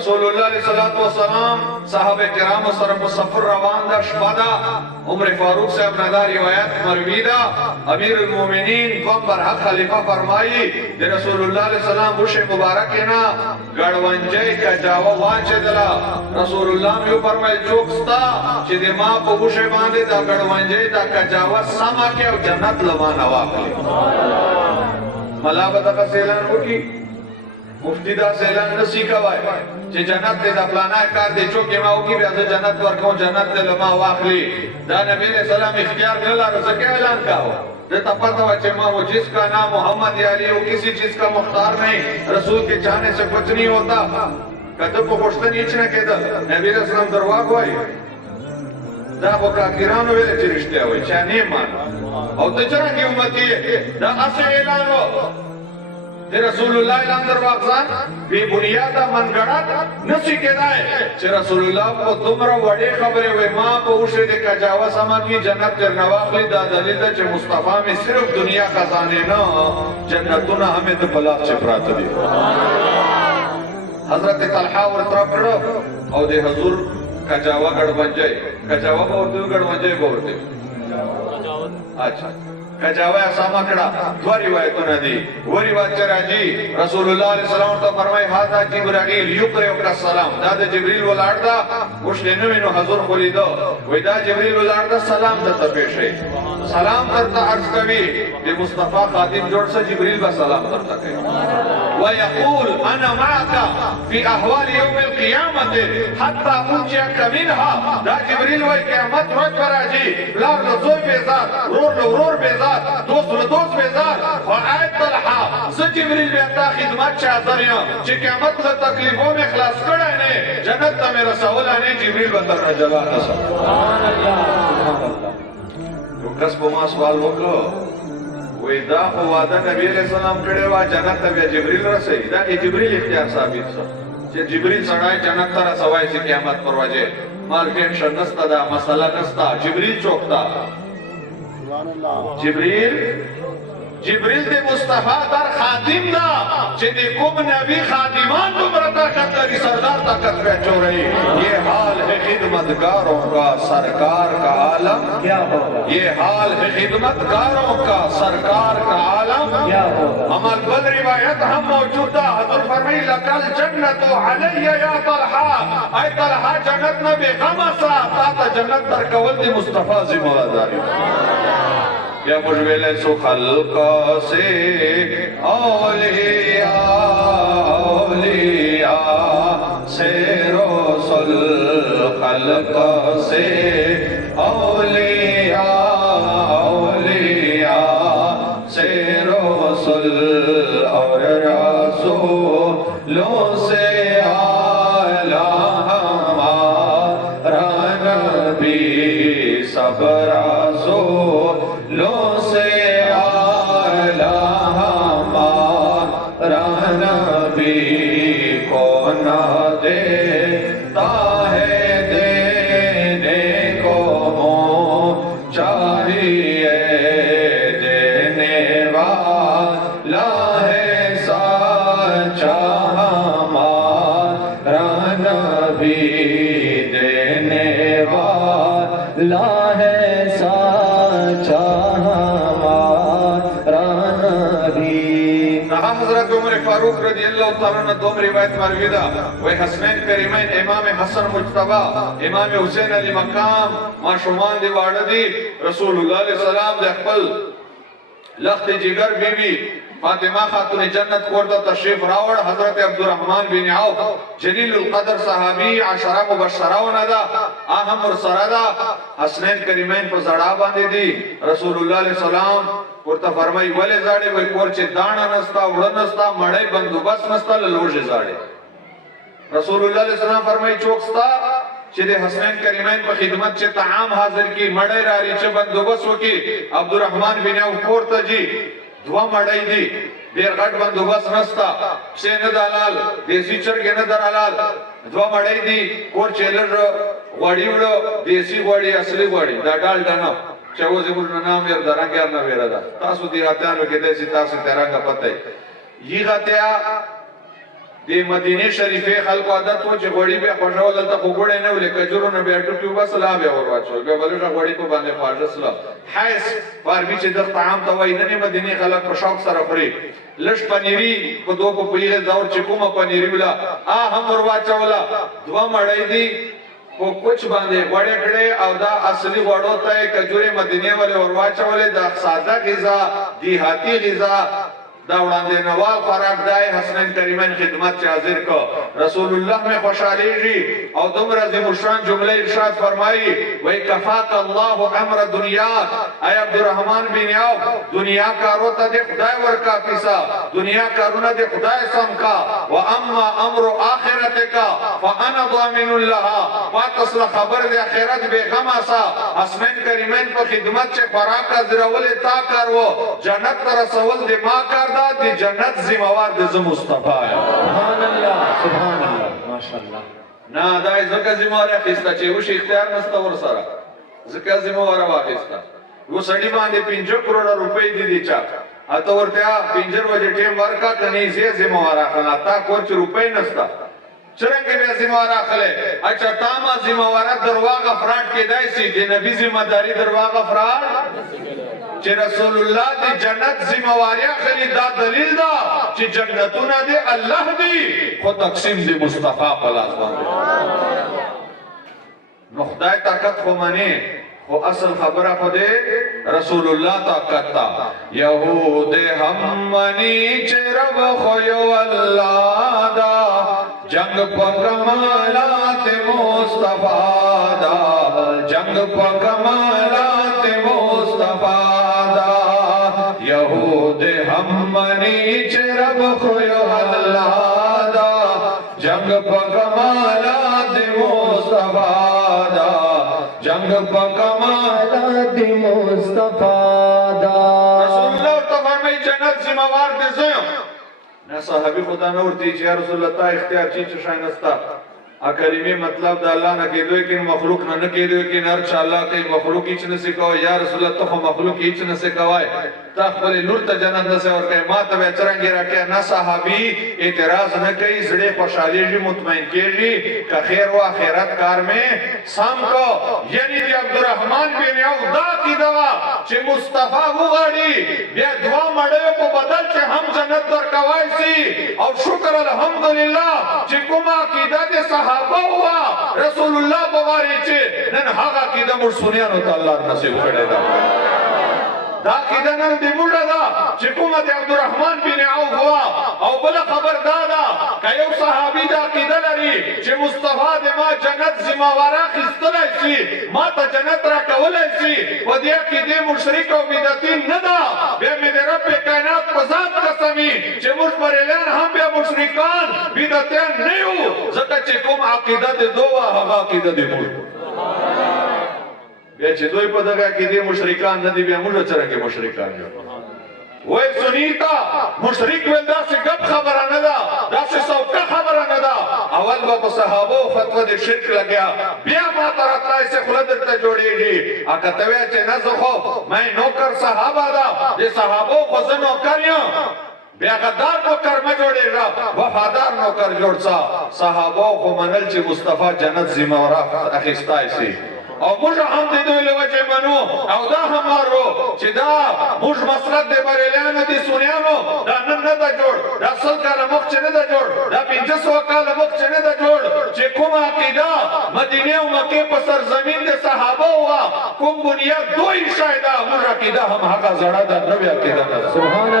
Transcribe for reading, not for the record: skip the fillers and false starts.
رسول الله علیه الصلوۃ والسلام صحابه کرام سره مسافر روان ده شپه ده عمر فاروق صاحب نه دا روایت مروي ده امیر المؤمنین قوم برحق خلیفہ فرمایي د رسول الله علیه السلام وشه مبارک نه ګړونجي کجاوه واچدلا رسول الله یو فرمایي چوکستا چې د ما په وشه باندې دا ګړونجي دا کجاوه سما کې او جنت لمانه واخلي ملابت کا اعلان وکي مفتی دا اعلان نسی کوي چې جنت دې د پلانای کار دې چوکې ما وکي بیا د جنت ورکو جنت دې لما واخلي دا نبی علیہ السلام اختیار نه لري ځکه اعلان کاوه देता पता हुआ चेमा वो जिसका नाम मोहम्मद या अली वो किसी चीज का मुख्तार नहीं रसूल के चाहने से कुछ नहीं होता कदम को खुशतन इचने के दल नबी रसूल दरवाग हुई दा वो काफिरानो वेले चिरिश्ते हुए चाहे मान और तजरा की उम्मती है दा असे ऐलान हो दे रसूलुल्लाह ऐलान दरवागजान बे बुनियादा मनगढ़ा नसी के दाए चे रसूलुल्लाह को तुमरा वडे खबरे हुए मां को उसे दे कजावा समा की जन्नत कर नवाखली दा दलील चे मुस्तफा में सिर्फ दुनिया खजाने न जन्नतुना हमें तो बला चे प्रात दी हजरत तलहा और तरफड़ो और दे हुजूर कजावा गढ़ बन जाए कजावा बोलते गढ़ बन जाए बोलते अच्छा कजावा सामा कड़ा दो रिवायतों ने दी वो रिवायत राजी रसूलुल्लाह अलैहि सलाम तो फरमाए हादा जिब्राइल युकरे का सलाम दादा जिब्रील वलाड़दा मुश्किल में हुजूर खलीदो वेदा जिब्रील वलाड़दा सलाम दा पेशे सलाम करता अर्ज कभी कि मुस्तफा खादिम जोड़ से जिब्रील का सलाम करता है ويقول انا معك في احوال يوم القيامه حتى انجيك منها دا جبريل وای قیامت روز راځي لار له زوی بیزار رور بیزار دوست بیزار وعد طلحه ز جبريل بیا تا خدمت چا ځریا چې قیامت له تکلیفوں میں خلاص کړه نه جنت ته مې رسول نه جبريل به تر جواب سبحان الله یو کس په ما سوال وکړو وې دا خو وعده نبی علیہ السلام کړي وا جنت ته جبريل رسي دا کې جبريل اختیار ثابت شو چې جبريل سړای جنت ته رسوي چې قیامت پر وجه مال ټینشن نستا دا مسله نستا جبريل چوکتا سبحان الله جبريل دے مصطفی در خادم دا چې دې کوم نبی خادمان عمرتا کتری سردار طاقت پہ چورئی یہ حال ہے خدمتگاروں کا سرکار کا عالم کیا ہوگا یہ حال ہے خدمتگاروں کا سرکار کا عالم کیا ہوگا ہمار بل روایت ہم موجودہ حضور فرمائی لکل جنت علی یا طلحہ اے طلحہ جنت نہ بے غم سا تا جنت در کول دی مصطفی ذمہ داری یا مجھویل سو خلق سے اولیاء سے رسول خلق سے اولیاء سے رسول اور رسولوں سے اعلیٰ ہمارا نبی سب رسولوں سے اعلیٰ ہمارا نبی کو نہ دیتا ہے دینے کو چاہیے دینے والا ہے سچا ہمارا نبی دینے والا ہے سچا ہمارا نبی حضرت عمر فاروق رضی اللہ تعالیٰ عنہ دوم روایت مروی دا وہ حسنین کریمین امام حسن مجتبہ امام حسین علی مقام معشومان دی واردی رسول اللہ علیہ السلام دے اقبل لخت جگر بی بی فاطمہ خاتون جنت کوردہ تشریف راوڑ حضرت عبدالرحمن بن عوف جلیل القدر صحابی عشرہ مبشرہ ندا آہم مرسردہ حسنین کریمین پر زڑا باندے دی رسول اللہ علیہ السلام ورته فرمای ولې زاړې وای کور چې دانا نستا وړه نستا مړی بندوبست نستا لوژه زاړې رسول الله علیه السلام فرمای چوکستا چې د حسنین کریمین په خدمت چې طعام حاضر کی مړی راری چې بندوبست وکي عبدالرحمن بن عوف کور ته جی دوا مړی دی ډیر غټ بندوبست نستا څه نه دلال دیسی چرګ نه درالال دوا مړی دی کور چې لږ غوړی وړو دیسی غوړی اصلي غوړی دا ډال ډنه چاو زمون نام یې درنګار نه ویرا دا تاسو دی راتانو کې دې سي تاسو ترنګ پته یی غتیا د مدینه شریفه خلکو عادت و چې غوړي به خوښول دلته خو غوړي نه ولې کجورو نه بیا ټوټي وبس لا بیا ور واچول بیا بلوشه غوړي په باندې خواږه سلا حیث فارمی چې د طعام ته وای نه مدینه خلک په شوق سره خوري لښ پنیری په دوه په پیغه دور چې کومه پنیری ولا هم ور واچولا دوه مړی دي په کوچ باندې غوړې کړي او دا اصلي غوړو ته کجوري مدینه ولې ور واچولې دا ساده غذا دیهاتی غذا دا وړاندې نوال خوراک دای حسنین کریمین خدمت چې حاضر کو رسول الله میں خوشالیږي او دومره عظیم الشان جمله ارشاد فرمایي وای کفاک الله امر دنیا ای عبدالرحمن بن عوف دنیا کارو ته د خدای ورکا پیسا دنیا کارونه د خدای سم کا و اما امر اخرتک فانا ضامن لها واتصل خبر د اخرت به غما سا حسنین کریمین په خدمت چې خوراک حاضرول تا کارو جنت رسول د ما کار دی جنت زموار د مصطفی سبحان الله سبحان الله ماشاءالله نه دا ځکه زموار اخیسته چې وش اختیار نسته ور سره ځکه زموار واخیسته و سړی باندې 50 کروڑ روپۍ دي چا اته ورته 50 وجه ټیم ورکا کني زی زموار اخلا تا کوچ روپۍ نسته چرنګ به زموار اخله اچھا تاما زموار درواغ افراد کې دای سي د نبی ذمہ داری درواغ افراد چې رسول الله دی جنت ذمہواری اخلي دا دلیل دا چې جنتونه دی الله دی خو تقسیم دی مصطفی په لاس باندې نو خدای طاقت خو منی خو اصل خبره خو دی رسول الله طاقت تا یهود هم منی چې رب خو یو الله دا جنگ په کمالات مصطفی دا جنگ په کمالات مصطفی یهود هم منی چې رب خو یو الله دا جنگ په کمالات مصطفی دا جنگ په کمالات مصطفی دا رسول الله ته فرمایي جنت ذمہوار دي زم نه صحابي خدا نه ورته چې یا رسول الله تا اختیار چی چې شاینستا ا کلمه مطلب د الله نه کېدوي کې مخلوق نه کېدوي کې نه چې الله کې مخلوق هیڅ نه سکو یا رسول الله ته مخلوق هیڅ نه سکوای تا خپل نور ته جنت نه سور کوي ما ته چرنګي راکې نه صحابي اعتراض نه کوي زړه خوشاليږي مطمئن کېږي که خیر او آخرت کار میں سم کو یعنی دی عبدالرحمن بن عوف دا کی دوا چې مصطفی وغړي بیا دعا مړې په بدل چې هم جنت درکوای سي او شکر الحمدلله چې کومه عقیده د صحابه وا رسول الله بواري چې نن هغه عقیده مر سنیانو ته الله نصیب کړي دا دا عقیده نن دی موږ دا چې کومه د عبدالرحمن بن عوف وا او بل خبر دادا که یو صحابي دا عقیده لري چې مصطفی د ما جنت ذمہوار اخیستلی شي ما ته جنت را کولی شي په دې عقیدې مشرک او بدعتي نه ده بیا مې د رب کائنات په ذات قسمي چې موږ بریلیان هم بیا مشرکان بدعتیان نه یو ځکه چې کوم عقیده د دوه هغه عقیده د موږ بیا چې دوی په دغه عقیدې مشرکان نه دي بیا موږ څرنګه مشرکان یو وای سنیتا مشرک ول دا څه غب خبره نه ده دا څه سوکه خبره نه ده اول به صحابه فتوا د شرک لګیا بیا ما تراتای څه خلد ته جوړیږي اګه ته چې نه زه خو مې نوکر صحابه دا د صحابه خو زه نوکر یم بیا غدار نوکر مې جوړیږي وفادار نوکر جوړ صحابه خو منل چې مصطفی جنت ذمہوار اخیستای شي او موږ هم د دوی له وجې منو او دا هم وارو چې دا موږ مسلک د بریلیانو د سنیانو دا نن نه ده جوړ دا 100 کاله مخکې نه ده جوړ دا 500 کاله مخکې نه ده جوړ چې کومه عقیده مدینه او مکې په سرزمین د صحابه وا کوم بنیاد دوی شایده موږ عقیده هم هغه زړه ده نوې عقیده ده سبحان الله